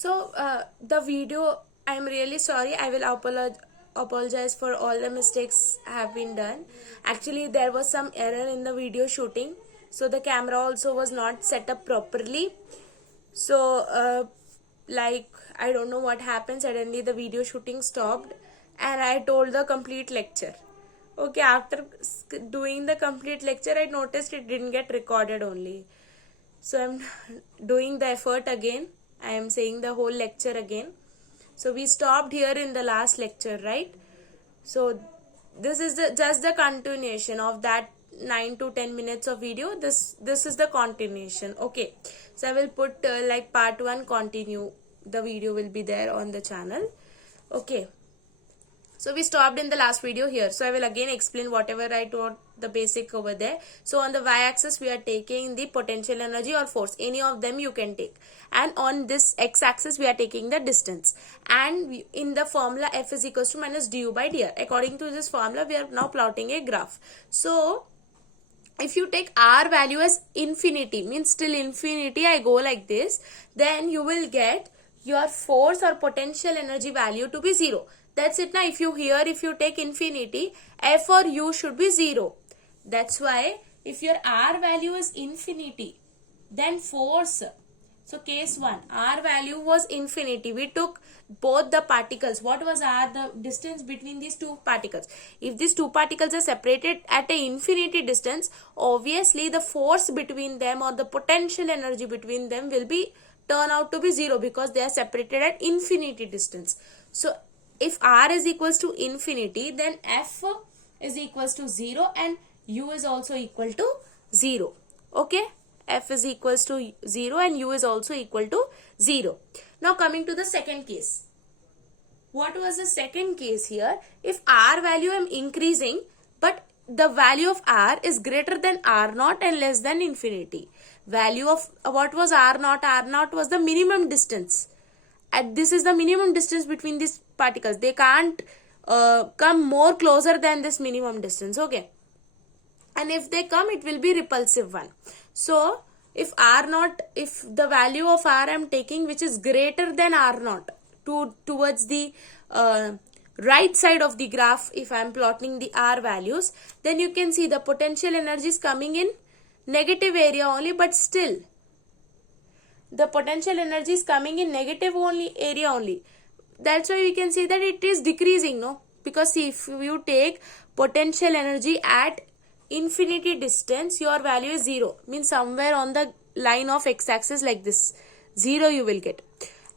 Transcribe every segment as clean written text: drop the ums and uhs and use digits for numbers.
So the video, I'm really sorry. I will apologize for all the mistakes have been done. Actually, there was some error in the video shooting, so the camera also was not set up properly. So like, I don't know what happened. Suddenly the video shooting stopped, and I told the complete lecture. Okay, after doing the complete lecture, I noticed it didn't get recorded only. So I'm doing the effort again. I am saying the whole lecture again. So we stopped here in the last lecture, right? So this is just the continuation of that 9 to 10 minutes of video. This is the continuation. Okay, so I will put like part 1 continue. The video will be there on the channel. Okay, so we stopped in the last video here. So I will again explain whatever I taught the basic over there. So on the y-axis we are taking the potential energy or force. Any of them you can take. And on this x-axis we are taking the distance. And in the formula F is equals to minus du by dr. According to this formula we are now plotting a graph. So if you take r value as infinity, means till infinity I go like this, then you will get your force or potential energy value to be 0. That's it. Now if you take infinity, F or U should be 0. That's why if your R value is infinity, then force. So case 1, R value was infinity. We took both the particles. What was R? The distance between these two particles. If these two particles are separated at a infinity distance, obviously the force between them or the potential energy between them will be turn out to be 0 because they are separated at infinity distance. So if R is equals to infinity, then F is equals to 0 and U is also equal to 0. Okay, F is equals to 0 and U is also equal to 0. Now coming to the second case. What was the second case here? If R value am increasing, but the value of R is greater than R naught and less than infinity. Value of what was R naught? R naught was the minimum distance. And this is the minimum distance between these particles. They can't come more closer than this minimum distance. Okay, and if they come, it will be repulsive one. So if R naught, if the value of R I am taking which is greater than R naught towards the right side of the graph, if I am plotting the R values, then you can see the potential energy is coming in negative area only, but still the potential energy is coming in negative only area only. That's why we can see that it is decreasing, no? Because see, if you take potential energy at infinity distance, your value is 0. Means somewhere on the line of x-axis like this, 0 you will get.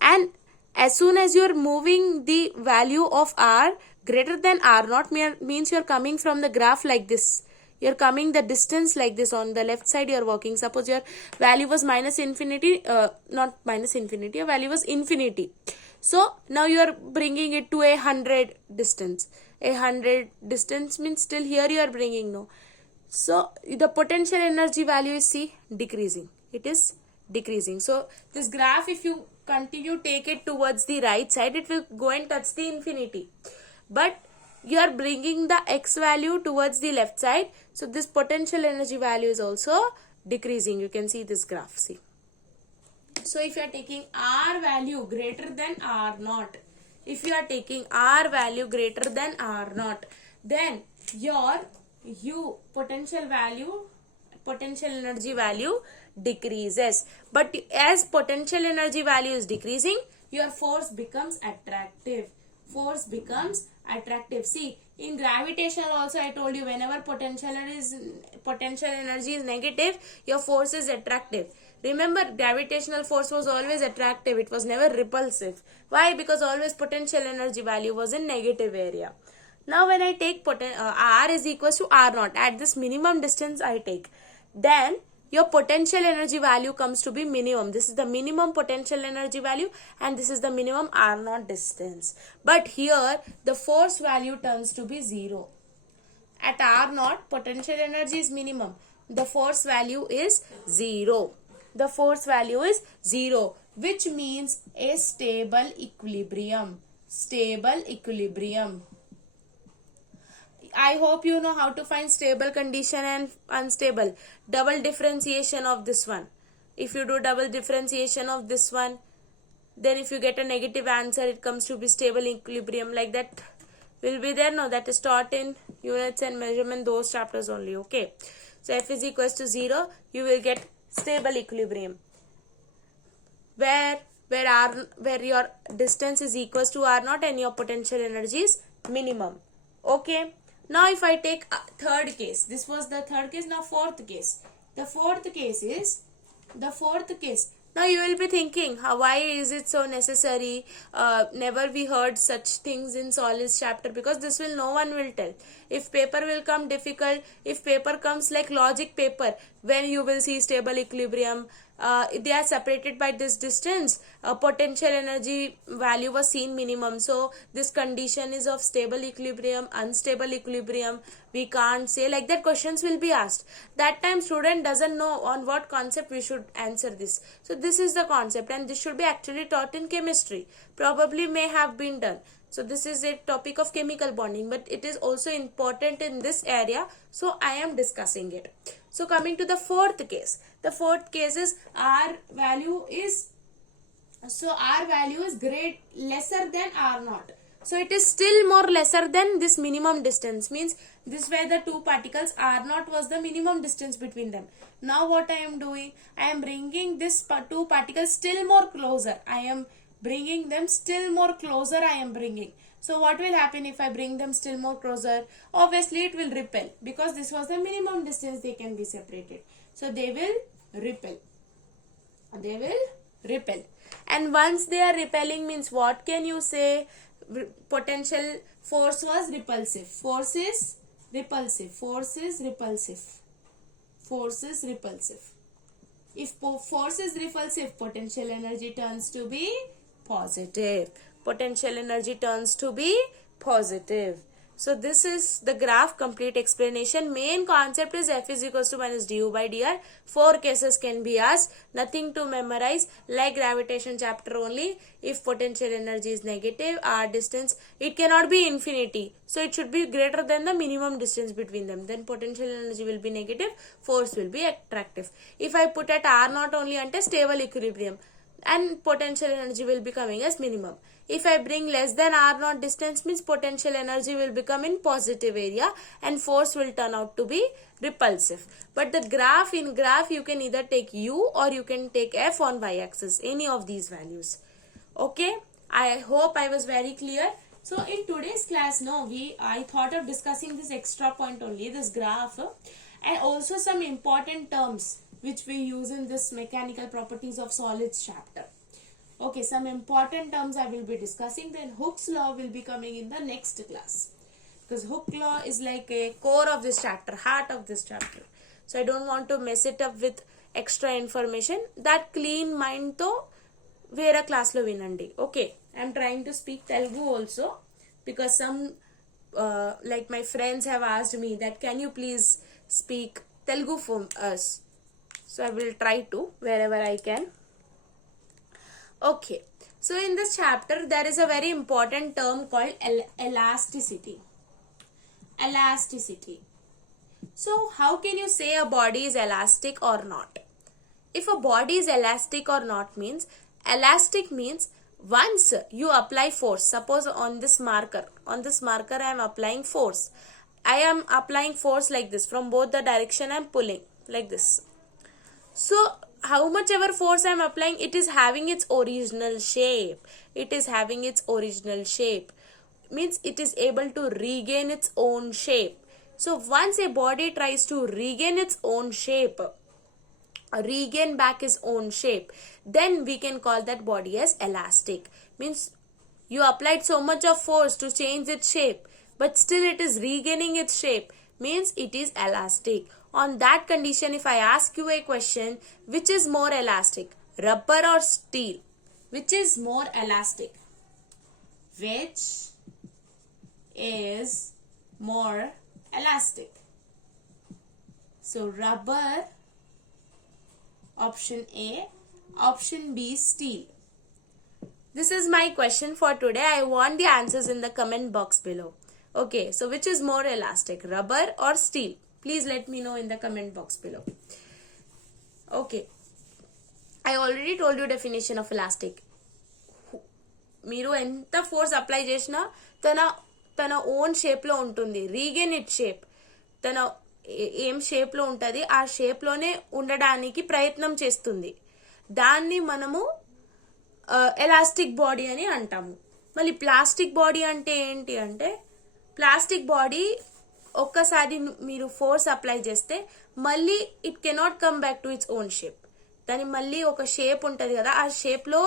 And as soon as you are moving the value of R greater than R naught, means you are coming from the graph like this. You're coming the distance like this. On the left side you're walking. Suppose your value was minus infinity, not minus infinity, your value was infinity. So now you are bringing it to 100 distance. 100 distance means still here you are bringing, no. So the potential energy value is, see, decreasing. It is decreasing. So this graph, if you continue take it towards the right side, it will go and touch the infinity. But you are bringing the x value towards the left side, so this potential energy value is also decreasing. You can see this graph, see. So if you are taking R value greater than R naught, if you are taking R value greater than R naught, then your U potential energy value decreases. But as potential energy value is decreasing, your force becomes attractive. Force becomes attractive. See, in gravitational also I told you, whenever potential energy is negative, your force is attractive. Remember, gravitational force was always attractive. It was never repulsive. Why? Because always potential energy value was in negative area. Now when I take R is equals to R naught, at this minimum distance I take, then your potential energy value comes to be minimum. This is the minimum potential energy value and this is the minimum R naught distance. But here the force value turns to be 0. At R naught, potential energy is minimum. The force value is 0. The force value is 0, which means a stable equilibrium. Stable equilibrium. I hope you know how to find stable condition and unstable. Double differentiation of this one. If you do double differentiation of this one, Then if you get a negative answer, it comes to be stable equilibrium, like that will be there. No, that is taught in units and measurement, those chapters only. Okay, so F is equals to 0, you will get stable equilibrium where where your distance is equals to r naught and your potential energy is minimum. Okay, now if I take third case, this was the third case. Now fourth case. The fourth case. Now you will be thinking, why is it so necessary? Never we heard such things in solids chapter, because this will no one will tell. If paper will come difficult, if paper comes like logic paper, when you will see stable equilibrium, they are separated by this distance, potential energy value was seen minimum, so this condition is of stable equilibrium, unstable equilibrium, we can't say, like that questions will be asked. That time student doesn't know on what concept we should answer this. So this is the concept, and this should be actually taught in chemistry, probably may have been done. So this is a topic of chemical bonding, but it is also important in this area, so I am discussing it. So coming to the fourth case. The fourth case is R value is great lesser than R naught. So it is still more lesser than this minimum distance. Means this were the two particles, R naught was the minimum distance between them. Now what I am doing? I am bringing this two particles still more closer. I am bringing them still more closer. So what will happen if I bring them still more closer? Obviously it will repel, because this was the minimum distance they can be separated. So they will repel. And once they are repelling, means what can you say? Potential force was repulsive. Force is repulsive. If force is repulsive, potential energy turns to be positive. So this is the graph, complete explanation. Main concept is F is equals to minus du by dr. 4 cases can be asked. Nothing to memorize, like gravitation chapter only. If potential energy is negative, r distance, it cannot be infinity. So it should be greater than the minimum distance between them. Then potential energy will be negative, force will be attractive. If I put at r naught only ante stable equilibrium, and potential energy will be coming as minimum. If I bring less than r naught distance, means potential energy will become in positive area and force will turn out to be repulsive. But the graph, in graph you can either take u or you can take f on y axis, any of these values. Okay, I hope I was very clear. So in today's class, I thought of discussing this extra point only, this graph, and also some important terms which we use in this mechanical properties of solids chapter. Okay, some important terms I will be discussing. Then Hooke's law will be coming in the next class, because Hooke's law is like a core of this chapter, heart of this chapter. So I don't want to mess it up with extra information. That clean mind to vera class lo vinandi. Okay, I am trying to speak Telugu also, because some like my friends have asked me that can you please speak Telugu for us. So I will try to wherever I can. Okay, so in this chapter there is a very important term called elasticity. So how can you say a body is elastic or not? If a body is elastic or not means, elastic means once you apply force, suppose on this marker I am applying force. I am applying force like this, from both the direction I am pulling like this. So how much ever force I am applying, it is having its original shape. Means it is able to regain its own shape. So once a body tries to regain its own shape, regain back its own shape, then we can call that body as elastic. Means you applied so much of force to change its shape, but still it is regaining its shape, means it is elastic. On that condition, if I ask you a question, which is more elastic, rubber or steel? Which is more elastic? So rubber, option A, option B, steel. This is my question for today. I want the answers in the comment box below. Okay, so which is more elastic, rubber or steel? Please let me know in the comment box below. Okay, I already told you definition of elastic. మీరు ఎంత force apply చేసినా తన తన own shape లో ఉంటుంది. Regain it shape. తన ఏం shape లో ఉంటుంది ఆ షేప్ లోనే ఉండడానికి ప్రయత్నం చేస్తుంది. దాన్ని మనము ఎలాస్టిక్ బాడీ అని అంటాము. మళ్ళీ ప్లాస్టిక్ బాడీ అంటే ఏంటి అంటే, ప్లాస్టిక్ బాడీ ఒక్కసారి మీరు ఫోర్స్ అప్లై చేస్తే మళ్ళీ it cannot come back to its own shape. దాని మళ్ళీ ఒక షేప్ ఉంటుంది కదా, ఆ షేప్ లో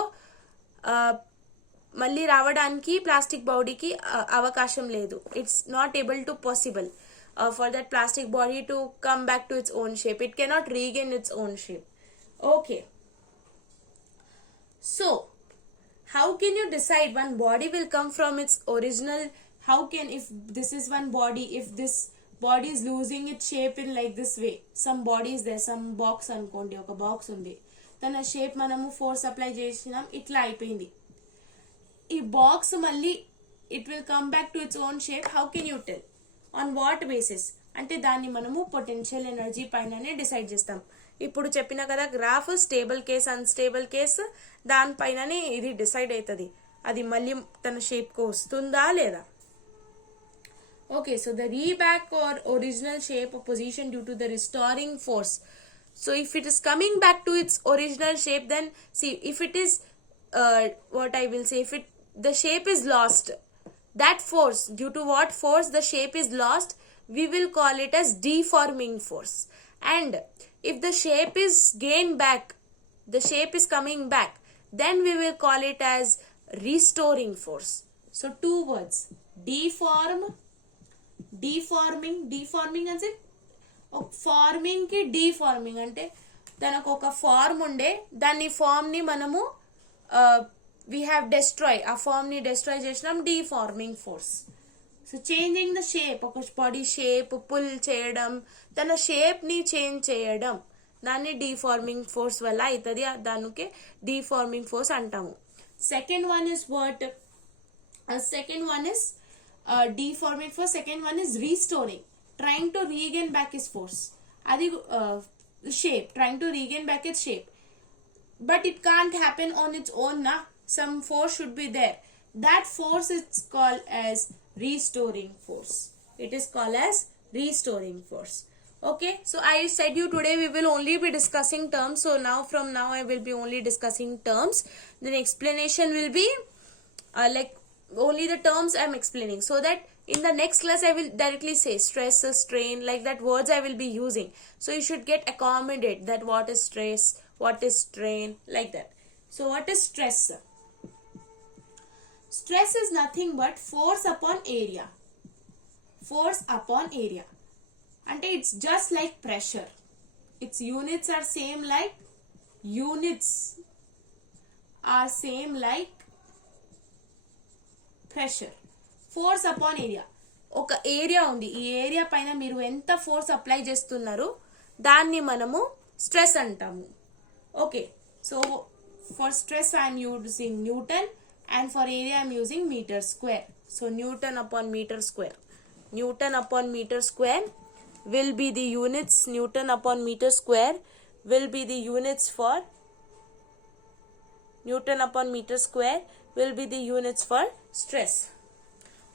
మళ్ళీ రావడానికి ప్లాస్టిక్ బాడీకి అవకాశం లేదు. It's not able to possible for that plastic body to come back to its own shape. It cannot regain its own shape. Okay, so how can you decide one body will come from its original? How can, if this is one body, if this body is losing its shape in like this way, some body is there, some box అనుకోండి, ఒక box ఉంది, తన shape మనము force apply చేసినాం, ఇట్లా అయిపోయింది. ఈ box మళ్ళీ it will come back to its own shape. How can you tell? On what basis అంటే దాన్ని మనము పొటెన్షియల్ ఎనర్జీ పైననే డిసైడ్ చేస్తాం. ఇప్పుడు చెప్పిన కదా graph, stable case, unstable case, దానిపైననే ఇది డిసైడ్ అవుతుంది అది మళ్ళీ తన షేప్ కు వస్తుందా లేదా. Okay, so the reback or original shape of position due to the restoring force. So if it is coming back to its original shape, then see, if it is what I will say, if the shape is lost, that force, due to what force the shape is lost, we will call it as deforming force. And if the shape is gained back, the shape is coming back, then we will call it as restoring force. So two words, deforming అంటే farming కి డీఫార్మింగ్ అంటే తనకు ఒక form ఉండే దాన్ని form ని మనము we have destroy, ఆ ఫార్మ్ ని డెస్ట్రాయ్ చేసినాం, deforming force. So changing the shape, ఒక బాడీ షేప్ పుల్ చేయడం, తన షేప్ ని చేంజ్ చేయడం, దాన్ని డీఫార్మింగ్ ఫోర్స్ వల్ల అవుతుంది, దానికి డీఫార్మింగ్ ఫోర్స్ అంటాము. Second one is what, second one is deforming force. Second one is restoring, trying to regain back its force. Adi shape, trying to regain back its shape, but it can't happen on its own na, some force should be there. That force is called as restoring force. It is called as restoring force. Okay, so I said you today we will only be discussing terms. So now from now I will be only discussing terms, then explanation will be like only the terms I am explaining, so that in the next class I will directly say stress, strain, like that words I will be using. So you should get accommodate that what is stress, what is strain, like that. So what is stress? Stress is nothing but force upon area. Force upon area. And it's just like pressure. Its units are same like pressure. Force upon area, ఒక area ఉంది, ఈ area పైన మీరు ఎంత force apply చేస్తున్నారు దాన్ని మనము stress అంటాము. Okay, so for stress I'm using newton and for area I'm using metre square. So newton upon metre square, newton upon metre square will be the units, Newton upon meter square will be the units for Newton upon meter square will be the units for stress.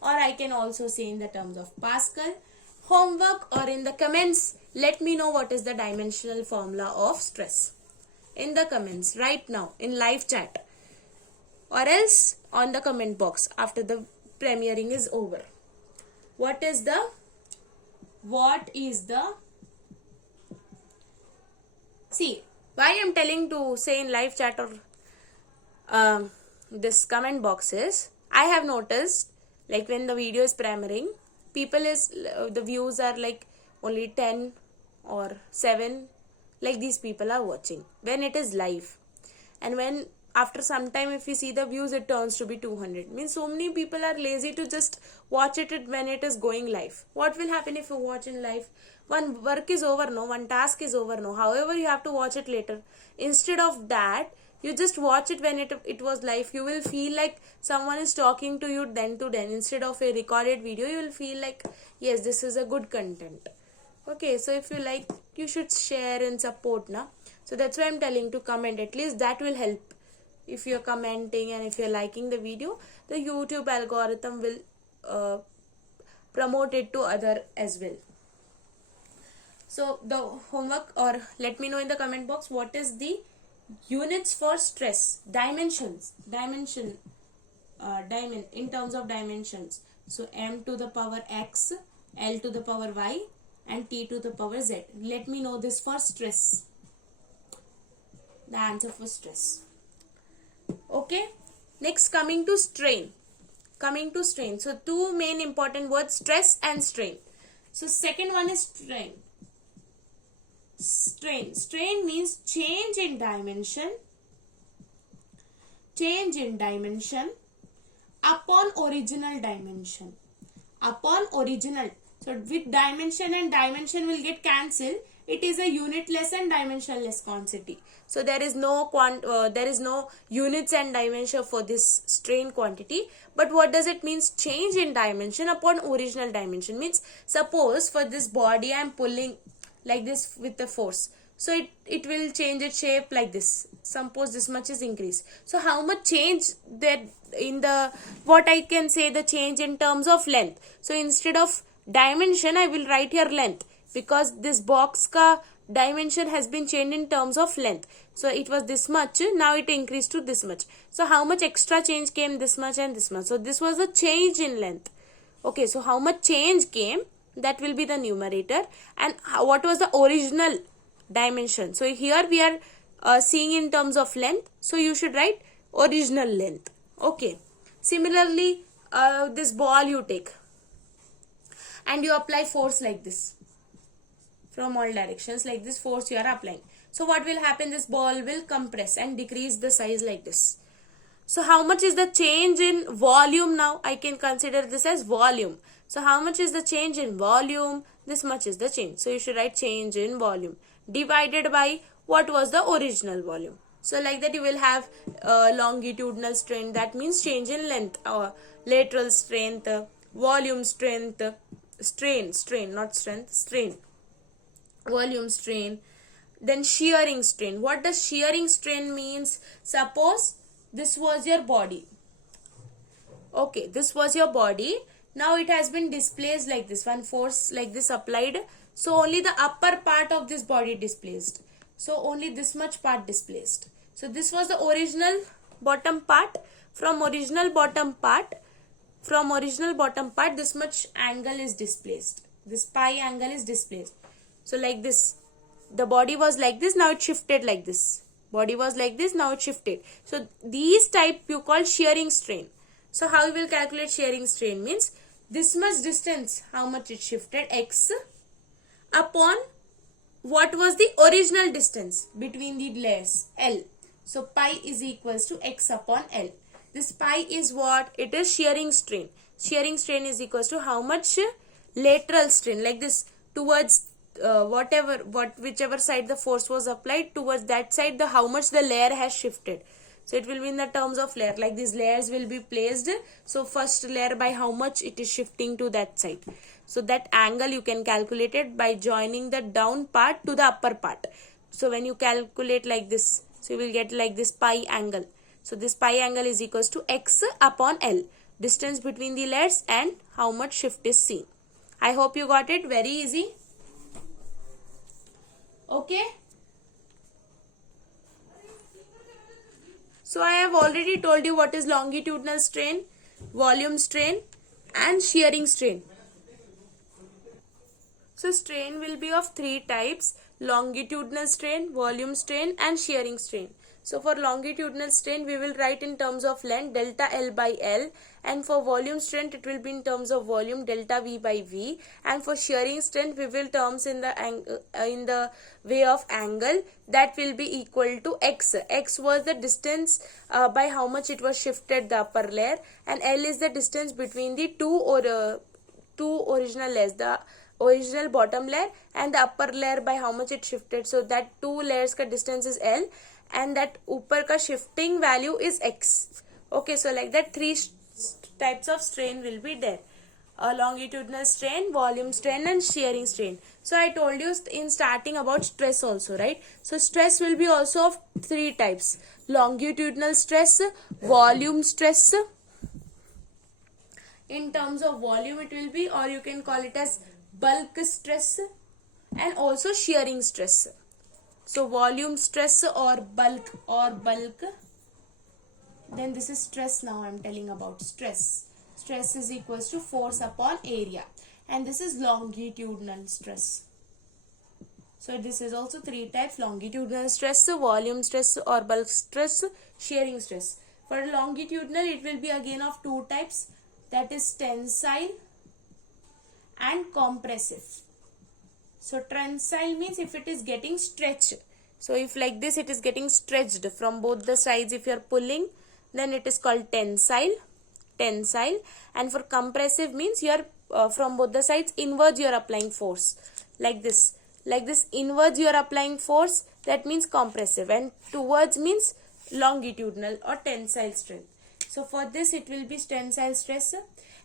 Or I can also say in the terms of Pascal. Homework or in the comments, let me know what is the dimensional formula of stress. In the comments right now in live chat, or else on the comment box after the premiering is over. What is the see, why I'm telling to say in live chat or this comment box is, I have noticed like when the video is premiering, people is the views are like only 10 or 7, like these people are watching when it is live, and when after some time if you see the views it turns to be 200. Means so many people are lazy to just watch it when it is going live. What will happen if you watch in live? One work is over, no, one task is over, no, however you have to watch it later. Instead of that, you just watch it when it was live. You will feel like someone is talking to you then to then. Instead of a recorded video, you will feel like yes, this is a good content. Okay, so if you like, you should share and support na. So that's why I'm telling to comment, at least that will help. if you're commenting and if you're liking the video, the YouTube algorithm will promote it to other as well. So the homework, or let me know in the comment box, what is the units for stress, dimensions, in terms of dimensions. So m to the power x, l to the power y, and t to the power z. Let me know this for stress, the answer for stress. Okay, next coming to strain. So two main important words, stress and strain. So second one is strain. Strain means change in dimension upon original dimension. So with dimension and dimension will get cancelled. It is a unitless and dimensionless quantity. So there is no units and dimension for this strain quantity. But what does it mean? Change in dimension upon original dimension means, suppose for this body I am pulling like this with the force. So it will change its shape like this. Suppose this much is increased. So how much change that in the, what I can say, the change in terms of length. So instead of dimension I will write here length, because this box ka dimension has been changed in terms of length. So it was this much, now it increased to this much. So how much extra change came? This much and this much. So this was the change in length. Okay, so how much change came, that will be the numerator. And what was the original dimension? So here we are seeing in terms of length, so you should write original length. Okay, similarly this ball you take and you apply force like this from all directions, like this force you are applying. So what will happen? This ball will compress and decrease the size like this. So how much is the change in volume? Now I can consider this as volume. So how much is the change in volume? This much is the change. So you should write change in volume divided by what was the original volume. So like that you will have longitudinal strain, that means change in length, or lateral strength, volume strength, strain, volume strain. Then shearing strain. What does shearing strain means? Suppose this was your body. Okay, this was your body. Now it has been displaced like this. One force like this applied. So only the upper part of this body displaced. So only this much part displaced. So this was the original bottom part. From original bottom part, this much angle is displaced. This pi angle is displaced. So like this. The body was like this, now it shifted like this. Body was like this, now it shifted. So these type you call shearing strain. So how you will calculate shearing strain means, this much distance, how much it shifted, x, upon what was the original distance between the layers, L. So pi is equals to x upon L. This pi is what? It is shearing strain. Shearing strain is equals to how much lateral strain, like this, towards whichever side the force was applied, towards that side how much the layer has shifted. So it will be in the terms of layer, like these layers will be placed. So first layer by how much it is shifting to that side. So that angle you can calculate it by joining the down part to the upper part. So when you calculate like this, so you will get like this pi angle. So this pi angle is equals to x upon L, distance between the layers and how much shift is seen. I hope you got it. Very easy. Okay. So I have already told you what is longitudinal strain, volume strain and shearing strain. So strain will be of three types: longitudinal strain, volume strain and shearing strain. So for longitudinal strain we will write in terms of length delta L by L, and for volume strength it will be in terms of volume delta V by V, and for shearing strength we will terms in the way of angle, that will be equal to x. X was the distance by how much it was shifted the upper layer, and L is the distance between the two original layers, the original bottom layer and the upper layer by how much it shifted. So that two layers ka distance is L, and that upper ka shifting value is x. Okay, so like that three types of strain will be there: longitudinal strain, volume strain and shearing strain. So I told you in starting about stress also, right? So stress will be also of three types: longitudinal stress, volume stress. In terms of volume it will be, or you can call it as bulk stress, and also shearing stress. So volume stress or bulk, then this is stress. Now I am telling about stress. Stress is equals to force upon area, and this is longitudinal stress. So this is also three types: longitudinal stress, volume stress or bulk stress, shearing stress. For longitudinal it will be again of two types, that is tensile and compressive. So tensile means if it is getting stretched. So if like this it is getting stretched from both the sides, if you are pulling, then it is called tensile. And for compressive means you are from both the sides inwards you are applying force, like this inwards you are applying force, that means compressive, and towards means longitudinal or tensile strength. So for this it will be tensile stress.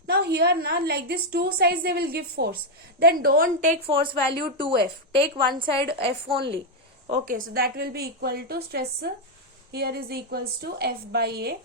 Now here like this two sides they will give force, then don't take force value 2F, take one side F only. Okay, so that will be equal to stress here is equals to F by A.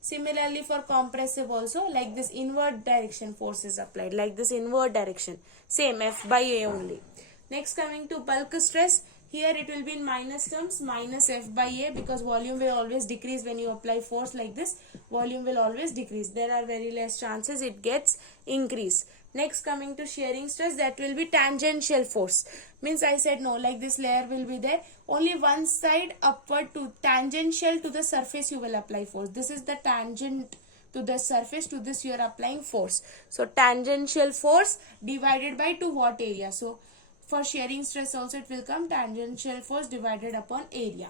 Similarly for compressive also, like this inward direction force is applied, like this inward direction, same F by A only. Next coming to bulk stress, here it will be in minus terms, minus F by A, because volume will always decrease when you apply force like this, volume will always decrease, there are very less chances it gets increase. Next coming to shearing stress, that will be tangential force, means I said no, like this layer will be there, only one side upward to tangential to the surface you will apply force, this is the tangent to the surface, to this you are applying force. So tangential force divided by to what area. So for shearing stress also it will come tangential force divided upon area.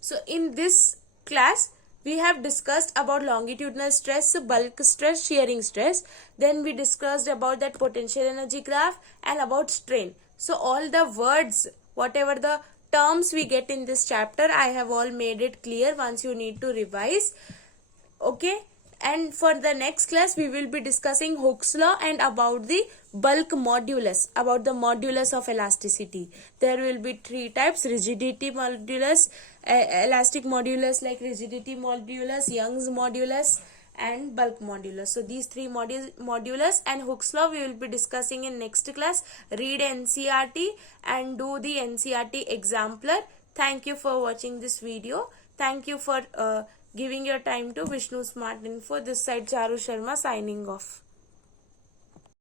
So in this class we have discussed about longitudinal stress, bulk stress, shearing stress. Then we discussed about that potential energy graph and about strain. So all the words, whatever the terms we get in this chapter, I have all made it clear once you need to revise. Okay. And for the next class we will be discussing Hooke's law and about the bulk modulus, about the modulus of elasticity. There will be three types: rigidity modulus, elastic modulus like rigidity modulus, Young's modulus, and bulk modulus. So these three modulus and Hooke's law we will be discussing in next class. Read NCERT and do the NCERT exemplar. Thank you for watching this video. Thank you for giving your time to Vishnu Smart Info. This side Charu Sharma signing off.